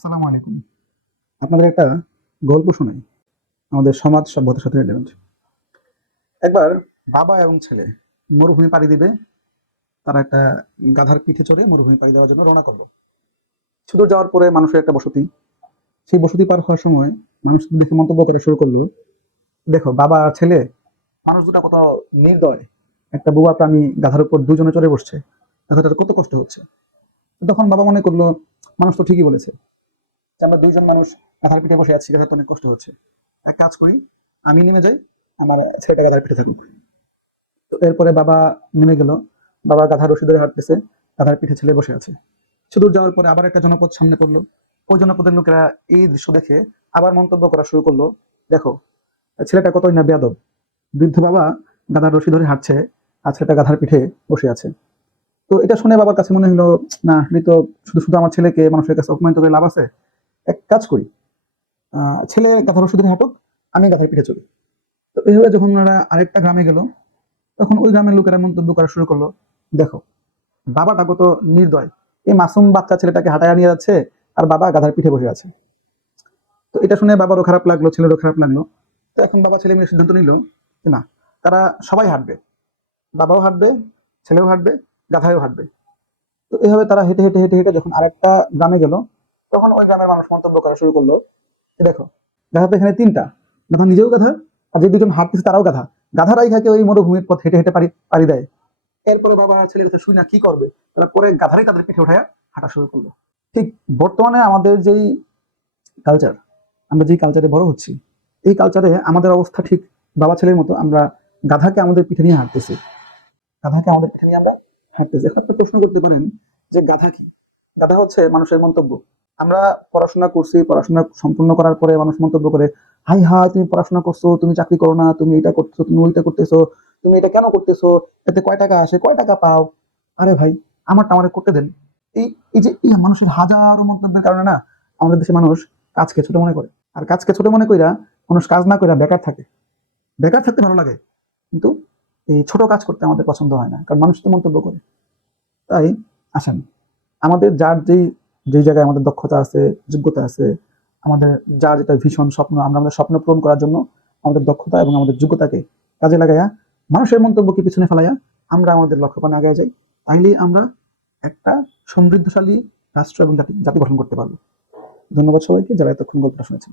আসসালামু আলাইকুম। আপনাদের একটা গল্প শোনাই, আমাদের সমাজ সভ্যতার সাথে রিলেভেন্ট। একবার বাবা এবং ছেলে মরুভূমি পাড়ি দিবে। তারা একটা গাধার পিঠে চড়ে মরুভূমি পাড়ি দেওয়ার জন্য রওনা করলো। সুদূর যাওয়ার পরে মানুষের একটা বসতি, সেই বসতি পার হওয়ার সময় মানুষ দেখে মন্তব্য করে শুরু করলো, দেখো বাবা আর ছেলে, মানুষ দুটা কত নির্দয়, একটা বুবা প্রাণী গাধার উপর দুজনে চড়ে বসছে, দেখো তার কত কষ্ট হচ্ছে। তখন বাবা মনে করলো, মানুষ তো ঠিকই বলেছে, যে আমরা দুইজন মানুষ গাধার পিঠে বসে আছি, গাধার তো অনেক কষ্ট হচ্ছে। এক কাজ করি, আমি নেমে যাই, আমার ছেলেটা গাধার পিঠে থাকুক। তো এরপরে বাবা নেমে গেল, বাবা গাধার রশি ধরে হাঁটতেছে, গাধার পিঠে ছেলে বসে আছে। সুদূর যাওয়ার পরে আবার একটা জনপদ সামনে পড়লো। ওই জনপদের লোকেরা এই দৃশ্য দেখে আবার মন্তব্য করা শুরু করলো, দেখো ছেলেটা কতই না বেয়াদব, বৃদ্ধ বাবা গাধার রশি ধরে হাঁটছে আর ছেলেটা গাধার পিঠে বসে আছে। তো এটা শুনে বাবার কাছে মনে হলো, না আসলে তো শুধু শুধু আমার ছেলেকে মানুষের কাছে অপমানিত করে লাভ আছে। এক কাজ করি, ছেলে গাধার রশি ধরে হাঁটুক, আমি গাধার পিঠে চড়ি। তো এইভাবে যখন ওনারা আরেকটা গ্রামে গেল, তখন ওই গ্রামের লোকেরা মন্তব্য করা শুরু করলো, দেখো বাবাটা কত নির্দয়, এই মাসুম বাচ্চা ছেলেটাকে হাঁটায় নিয়ে যাচ্ছে আর বাবা গাধার পিঠে বসে আছে। তো এটা শুনে বাবারও খারাপ লাগলো, ছেলেরও খারাপ লাগলো। তো এখন বাবা ছেলে মেয়ে সিদ্ধান্ত নিল যে না, তারা সবাই হাঁটবে, বাবাও হাঁটবে, ছেলেও হাঁটবে, গাধায়ও হাঁটবে। তো এইভাবে তারা হেঁটে হেঁটে হেঁটে হেঁটে যখন আরেকটা গ্রামে গেল, তখন ওই গ্রামের মানুষ মন্তব্য করা শুরু করলো, যে দেখো গাধা তো এখানে তিনটা, গাধা নিজেও গাধা, আর যে দুজন হাঁটতেছে তারাও গাধা, গাধারাই থাকে ওই মরুভূমির পথ হেঁটে হেঁটে পাড়ি পাড়ি দেয়। এরপরে বাবা আর ছেলের কাছে শুই না কি করবে, তারা পরে গাধারাই তাদের পিঠে উঠায় হাঁটা শুরু করলো। ঠিক বর্তমানে আমাদের যেই কালচার, আমরা যেই কালচারে বড় হচ্ছি, এই কালচারে আমাদের অবস্থা ঠিক বাবা ছেলের মতো, আমরা গাধাকে আমাদের পিঠে নিয়ে হাঁটতেছি, গাধাকে আমাদের পিঠে নিয়ে আমরা হাঁটতেছি। এখন আপনি প্রশ্ন করতে পারেন যে গাধা কি? গাধা হচ্ছে মানুষের মন্তব্য। আমরা পড়াশোনা করছি, পড়াশোনা সম্পূর্ণ করার পরে মানুষ মন্তব্য করে, হাই হাই তুমি পড়াশোনা করছো, তুমি চাকরি করো না, তুমি এটা করতেছো, তুমি ওইটা করতেছো, তুমি এটা কেন করতেছো, এতে কয় টাকা আসে, কয় টাকা পাও, আরে ভাই আমারটা আমারে করতে দেন। এই এই যে এই মানুষের হাজারো মন্তব্যের কারণে না, আমাদের দেশে মানুষ কাজকে ছোট মনে করে। আর কাজকে ছোট মনে কইরা মানুষ কাজ না কইরা বেকার থাকে। বেকার থাকতে ভালো লাগে, কিন্তু এই ছোট কাজ করতে আমাদের পছন্দ হয় না, কারণ মানুষ তো মন্তব্য করে। তাই আসেন, আমাদের যার যেই যেই জায়গায় আমাদের দক্ষতা আছে, যোগ্যতা আছে, আমাদের যার যেটা ভীষণ স্বপ্ন, আমরা আমাদের স্বপ্ন পূরণ করার জন্য আমাদের দক্ষতা এবং আমাদের যোগ্যতাকে কাজে লাগাইয়া, মানুষের মন্তব্যকে পিছনে ফেলাইয়া আমরা আমাদের লক্ষ্যপানে আগে যাই। তাইলেই আমরা একটা সমৃদ্ধশালী রাষ্ট্র এবং জাতি জাতি গঠন করতে পারবো। ধন্যবাদ সবাইকে যারা এতক্ষণ গল্পটা শুনেছেন।